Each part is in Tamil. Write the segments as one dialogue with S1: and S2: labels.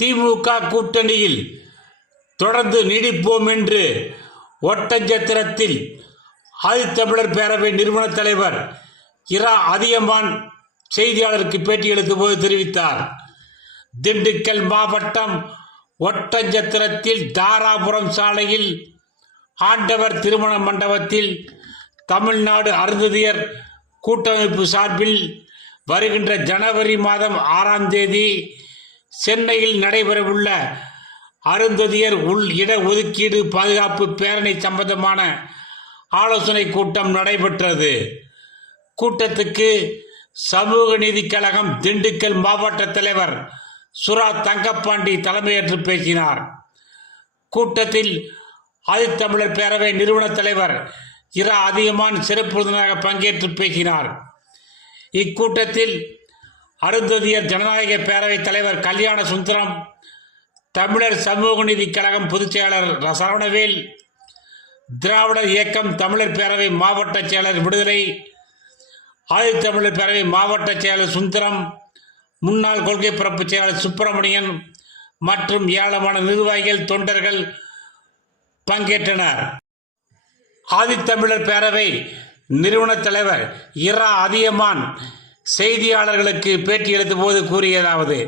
S1: திமுக கூட்டணியில் தொடர்ந்து நீடிப்போம் என்று ஒட்டஞ்சத்திரத்தில் ஆதித்தமிழர் பேரவை நிறுவன தலைவர் இரா அதியமான் செய்தியாளருக்கு பேட்டியளித்த போது தெரிவித்தார். திண்டுக்கல் மாவட்டம் ஒட்டஞ்சத்திரத்தில் தாராபுரம் சாலையில் ஆண்டவர் திருமண மண்டபத்தில் தமிழ்நாடு அருந்ததியர் கூட்டமைப்பு சார்பில் வருகின்ற ஜனவரி மாதம் ஆறாம் தேதி சென்னையில் நடைபெறவுள்ள அருந்ததியர் உள் இட ஒதுக்கீடு பாதுகாப்பு பேரணி சம்பந்தமான ஆலோசனை கூட்டம் நடைபெற்றது. கூட்டத்துக்கு சமூக நீதி கழகம் திண்டுக்கல் மாவட்ட தலைவர் சுரா தங்கப்பாண்டி தலைமையேற்று பேசினார். கூட்டத்தில் ஆதித்தமிழர் பேரவை நிறுவன தலைவர் இரா அதிகமான் சிறப்பு விருந்தினராக பங்கேற்று பேசினார். இக்கூட்டத்தில் அருந்ததியர் ஜனநாயக பேரவைத் தலைவர் கல்யாண சுந்தரம் தமிழர் சமூக நீதி கழகம் பொதுச் செயலாளர் சரவணவேல் திராவிடர் இயக்கம் தமிழர் பேரவை மாவட்ட செயலர் விடுதலை ஆதித்தமிழர் பேரவை மாவட்ட செயலர் சுந்தரம் முன்னாள் கொள்கை பரப்பு செயலாளர் சுப்பிரமணியன் மற்றும் ஏராளமான நிர்வாகிகள் தொண்டர்கள் பங்கேற்றனர். ஆதித்தமிழர் பேரவை நிறுவன தலைவர் இரா அதியமான் செய்தியாளர்களுக்கு பேட்டியளித்த போது கூறியதாவது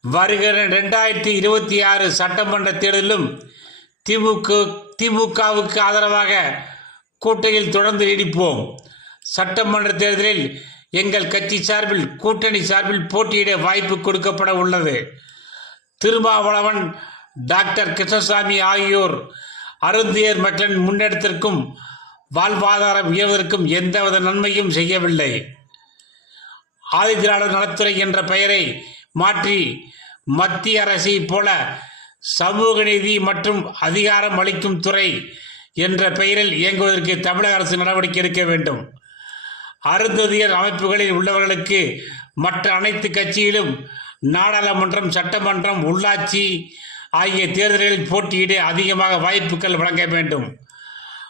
S1: வருகிற ரெண்டாயிரத்தி இருபத்தி ஆறு சட்டமன்ற தேர்தலிலும் திமுக திமுகவுக்கு ஆதரவாக கூட்டணியில் தொடர்ந்து நீடிப்போம். சட்டமன்ற தேர்தலில் எங்கள் கட்சி சார்பில் கூட்டணி சார்பில் போட்டியிட வாய்ப்பு கொடுக்கப்பட உள்ளது. திருமாவளவன் டாக்டர் கிருஷ்ணசாமி ஆகியோர் அருந்தியர் மக்களின் முன்னேற்றத்திற்கும் வாழ்வாதாரம் உயர்வதற்கும் எந்தவித நன்மையும் செய்யவில்லை. ஆதிதிராவிடர் நலத்துறை என்ற பெயரை மாற்றி மத்திய அரசை போல சமூக நீதி மற்றும் அதிகாரம் அளிக்கும் துறை என்ற பெயரில் இயங்குவதற்கு தமிழக அரசு நடவடிக்கை எடுக்க வேண்டும். அருந்ததியர் அமைப்புகளில் உள்ளவர்களுக்கு மற்ற அனைத்து கட்சியிலும் நாடாளுமன்றம் சட்டமன்றம் உள்ளாட்சி ஆகிய தேர்தல்களில் போட்டியிட அதிகமாக வாய்ப்புகள் வழங்க வேண்டும்.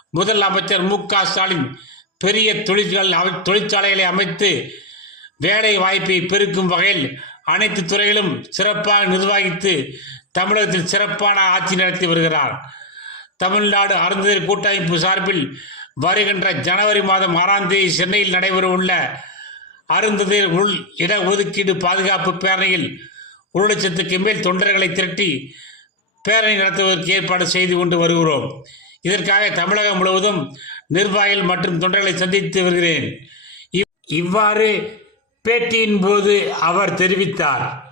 S1: முதல் அமைச்சர் மு க ஸ்டாலின் பெரிய தொழிற்சாலை அமை- தொழிற்சாலைகளை அமைத்து வேலை வாய்ப்பை பெருக்கும் வகையில் அனைத்து துறைகளும் சிறப்பாக நிர்வகித்து தமிழகத்தில் சிறப்பான ஆட்சி நடத்தி வருகிறார். தமிழ்நாடு அருந்ததியர் கூட்டமைப்பு சார்பில் வருகின்ற ஜனவரி மாதம் ஆறாம் தேதி சென்னையில் நடைபெறவுள்ள அருந்ததியர் உள் இட ஒதுக்கீடு பாதுகாப்பு பேரணியில் ஒரு லட்சத்துக்கு மேல் தொண்டர்களை திரட்டி பேரணி நடத்துவதற்கு ஏற்பாடு செய்து கொண்டு வருகிறோம். இதற்காக தமிழகம் முழுவதும் நிர்வாகிகள் மற்றும் தொண்டர்களை சந்தித்து வருகிறேன். இவ்- இவ்வாறு பேட்டியின் போது அவர் தெரிவித்தார்.